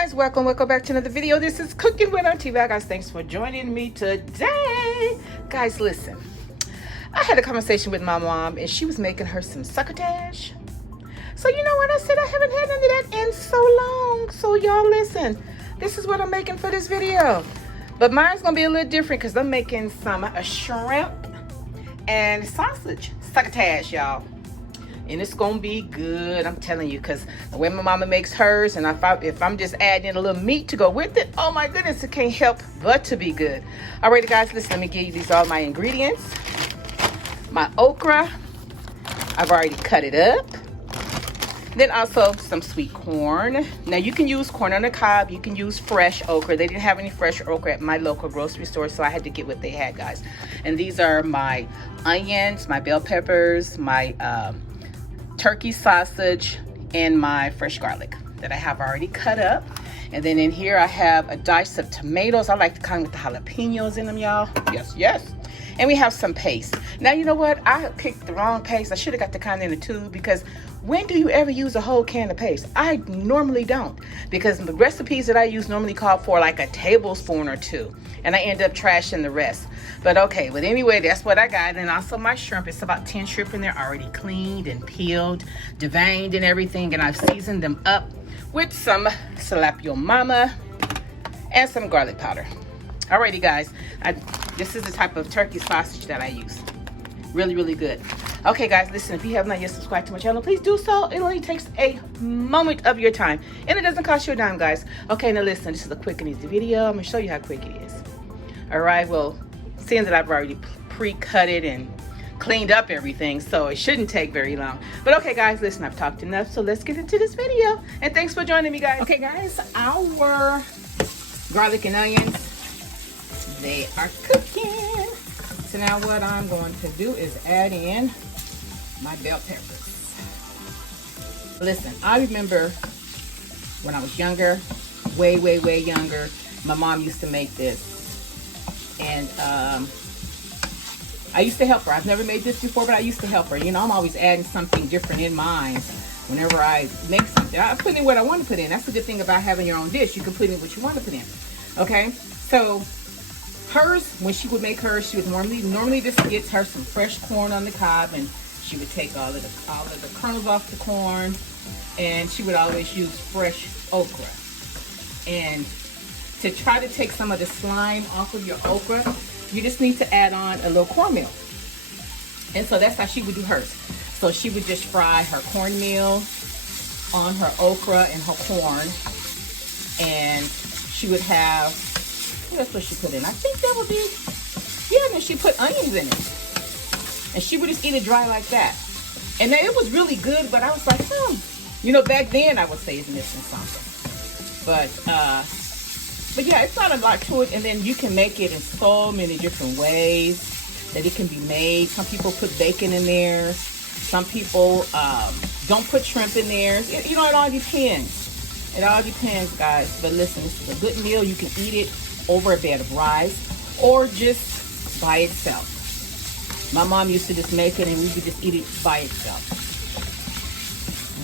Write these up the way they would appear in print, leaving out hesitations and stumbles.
guys, welcome back to another video. This is Cooking with Auntie Val. Guys, thanks for joining me today. Guys, listen, I had a conversation with my mom and she was making her some succotash. So you know what, I said I haven't had none of that in so long. So y'all listen, this is what I'm making for this video. But mine's gonna be a little different because I'm making some shrimp and sausage succotash, y'all. And it's gonna be good, I'm telling you, because the way my mama makes hers, and if I'm just adding a little meat to go with it, oh my goodness, it can't help but to be good. Alrighty guys, listen, let me give you these all my ingredients. My okra, I've already cut it up. Then also some sweet corn. Now you can use corn on the cob, you can use fresh okra. They didn't have any fresh okra at my local grocery store, so I had to get what they had, guys. And these are my onions, my bell peppers, my turkey sausage, and my fresh garlic that I have already cut up. And then in here I have a dice of tomatoes. I like the kind with the jalapeños in them, y'all. Yes. And we have some paste. Now you know what, I picked the wrong paste. I should have got the kind in the tube, because when do you ever use a whole can of paste? I normally don't, because the recipes that I use normally call for like a tablespoon or two, and I end up trashing the rest. But okay, but anyway, that's what I got. And also my shrimp, it's about 10 shrimp in there, already cleaned and peeled, deveined and everything, and I've seasoned them up with some cilapio mama and some garlic powder. Alrighty guys, this is the type of turkey sausage that I use. Really good. Okay guys, listen, if you have not yet subscribed to my channel, please do so. It only takes a moment of your time and it doesn't cost you a dime, guys. Okay, now listen, this is a quick and easy video. I'm gonna show you how quick it is. All right, well, seeing that I've already pre-cut it and cleaned up everything, so it shouldn't take very long. But okay guys, listen, I've talked enough, so let's get into this video. And thanks for joining me, guys. Okay guys, our garlic and onions, they are cooking. So now what I'm going to do is add in my bell peppers. Listen, I remember when I was younger, way younger, my mom used to make this. And I used to help her. I've never made this before, but I used to help her. You know, I'm always adding something different in mine whenever I make something. I put in what I want to put in. That's the good thing about having your own dish. You can put in what you want to put in. Okay? So hers, when she would make hers, she would normally just gets her some fresh corn on the cob, and she would take all of the kernels off the corn, and she would always use fresh okra. And to try to take some of the slime off of your okra, you just need to add on a little cornmeal. And so that's how she would do hers. So she would just fry her cornmeal on her okra and her corn, and she would have, that's what she put in. I think that would be, yeah, and then she put onions in it. And she would just eat it dry like that. And then it was really good, but I was like, you know, back then I would say it's missing something. But yeah, it's not a lot to it. And then you can make it in so many different ways that it can be made. Some people put bacon in there. Some people don't put shrimp in there. You know, it all depends. It all depends, guys. But listen, this is a good meal. You can eat it over a bed of rice or just by itself. My mom used to just make it and we could just eat it by itself.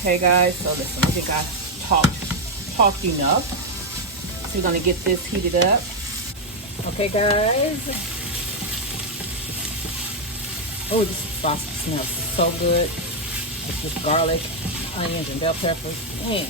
Okay guys, so listen, I think I talked enough. So we're gonna get this heated up. Okay guys. Oh, this sausage smells so good. With this garlic, onions, and bell peppers. Man.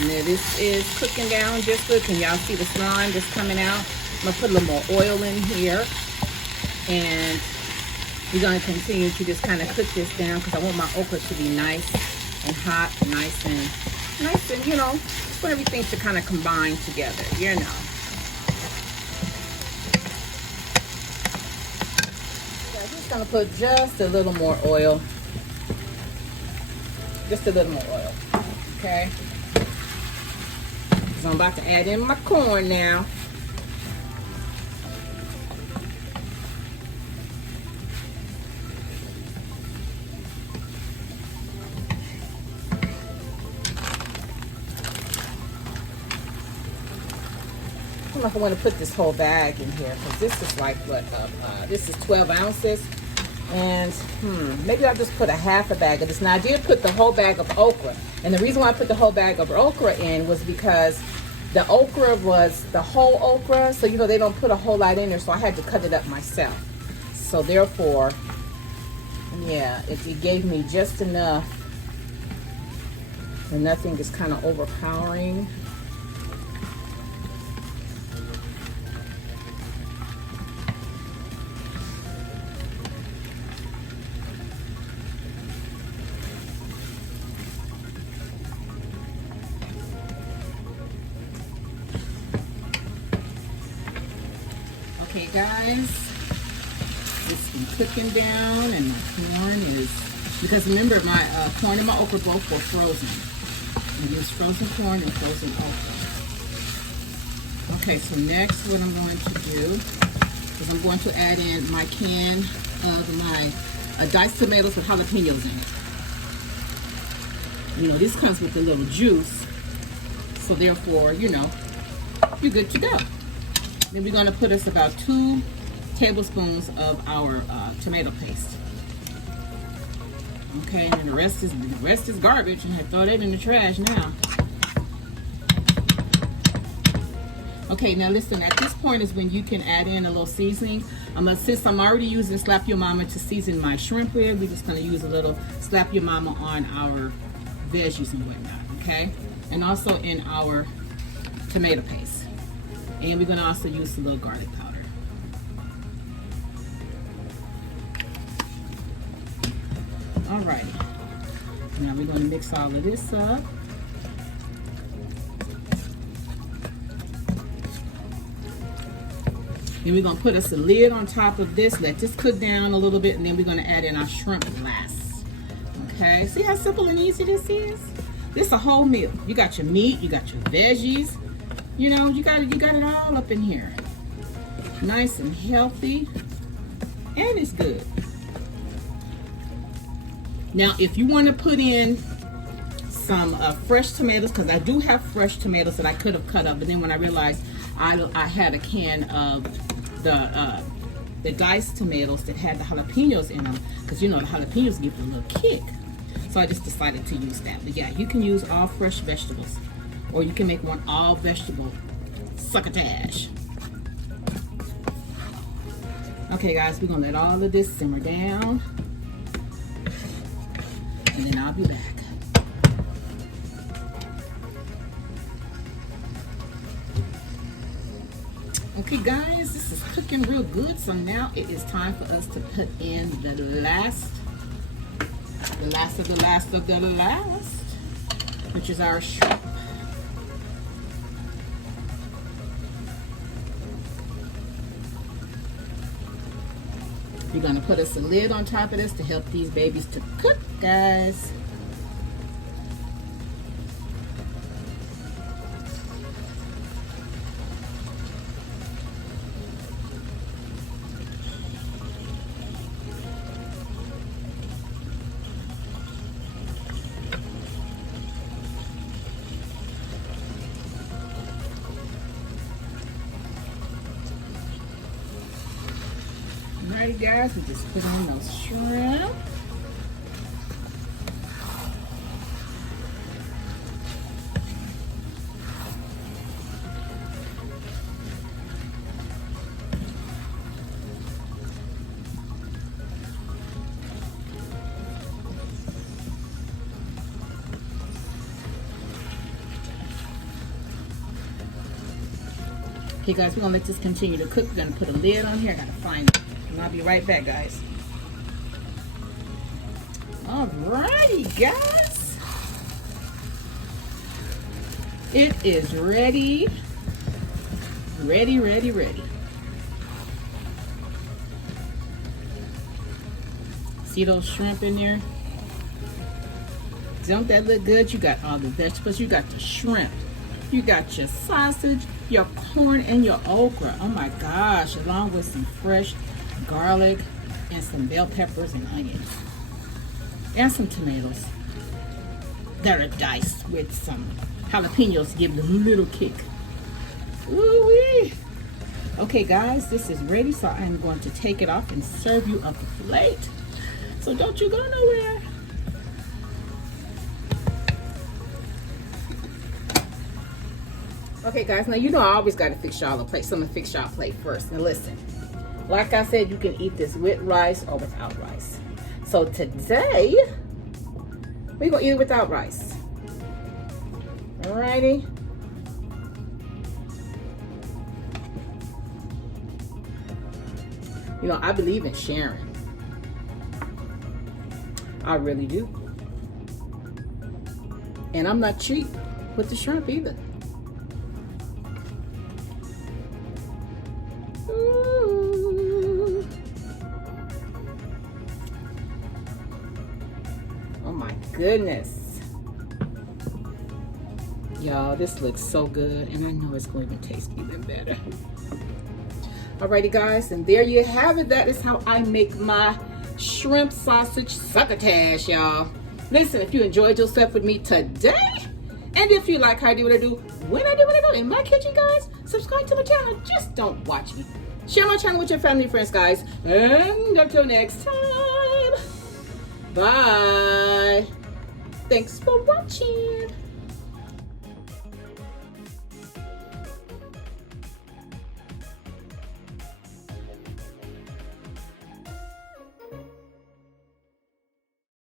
Now this is cooking down just good. Can y'all see the slime that's coming out? I'm gonna put a little more oil in here, and we're gonna continue to just kind of cook this down because I want my okra to be nice and hot, nice and nice and, you know, for everything to kind of combine together, you know. So I'm just gonna put just a little more oil. Just a little more oil, okay? So I'm about to add in my corn now. I don't know if I want to put this whole bag in here because this is like what, this is 12 ounces. And maybe I'll just put a half a bag of this. Now I did put the whole bag of okra. And the reason why I put the whole bag of okra in was because the okra was the whole okra. So, you know, they don't put a whole lot in there. So I had to cut it up myself. So therefore, yeah, it gave me just enough. And nothing is kind of overpowering. Okay, guys, it's been cooking down, and my corn is, because remember, my corn and my okra both were frozen. I used frozen corn and frozen okra. Okay, so next what I'm going to do is I'm going to add in my can of my diced tomatoes with jalapeños in it. You know, this comes with a little juice, so therefore, you know, you're good to go. Then we're going to put us about 2 tablespoons of our tomato paste. Okay, and the rest is garbage, and I throw that in the trash now. Okay, now listen, at this point is when you can add in a little seasoning. Since I'm already using Slap Your Mama to season my shrimp with, we're just going to use a little Slap Your Mama on our veggies and whatnot, okay? And also in our tomato paste. And we're going to also use a little garlic powder. Alrighty. Now we're going to mix all of this up. Then we're going to put us a lid on top of this. Let this cook down a little bit, and then we're going to add in our shrimp last. Okay, see how simple and easy this is? This is a whole meal. You got your meat, you got your veggies. You know, you got it all up in here. Nice and healthy. And it's good. Now, if you want to put in some fresh tomatoes, because I do have fresh tomatoes that I could have cut up, but then when I realized I had a can of the diced tomatoes that had the jalapenos in them, because you know the jalapenos give it a little kick. So I just decided to use that. But yeah, you can use all fresh vegetables. Or you can make one all vegetable succotash. Okay guys, we're gonna let all of this simmer down. And then I'll be back. Okay guys, this is cooking real good. So now it is time for us to put in the last of the last, which is our shrimp. You're gonna put us a lid on top of this to help these babies to cook, guys. Alrighty guys, we just put on those shrimp. Okay guys, we're gonna let this continue to cook. We're gonna put a lid on here. I gotta find it. And I'll be right back, guys. Alrighty, guys. It is ready. Ready. See those shrimp in there? Don't that look good? You got all the vegetables. You got the shrimp. You got your sausage, your corn, and your okra. Oh my gosh, along with some fresh garlic and some bell peppers and onions. And some tomatoes that are diced with some jalapeños to give them a little kick. Ooh-wee. Okay guys, this is ready, so I'm going to take it off and serve you up a plate. So don't you go nowhere. Okay guys, now you know I always gotta fix y'all a plate, so I'm gonna fix y'all a plate first. Now listen, like I said, you can eat this with rice or without rice. So today, we're gonna eat it without rice. Alrighty. You know, I believe in sharing. I really do. And I'm not cheap with the shrimp either. Ooh. Oh my goodness. Y'all, this looks so good, and I know it's going to taste even better. Alrighty guys, and there you have it. That is how I make my shrimp sausage succotash, y'all. Listen, if you enjoyed yourself with me today, and if you like how I do what I do, when I do what I do in my kitchen, guys, subscribe to my channel. Just don't watch me. Share my channel with your family and friends, guys. And until next time, bye. Thanks for watching.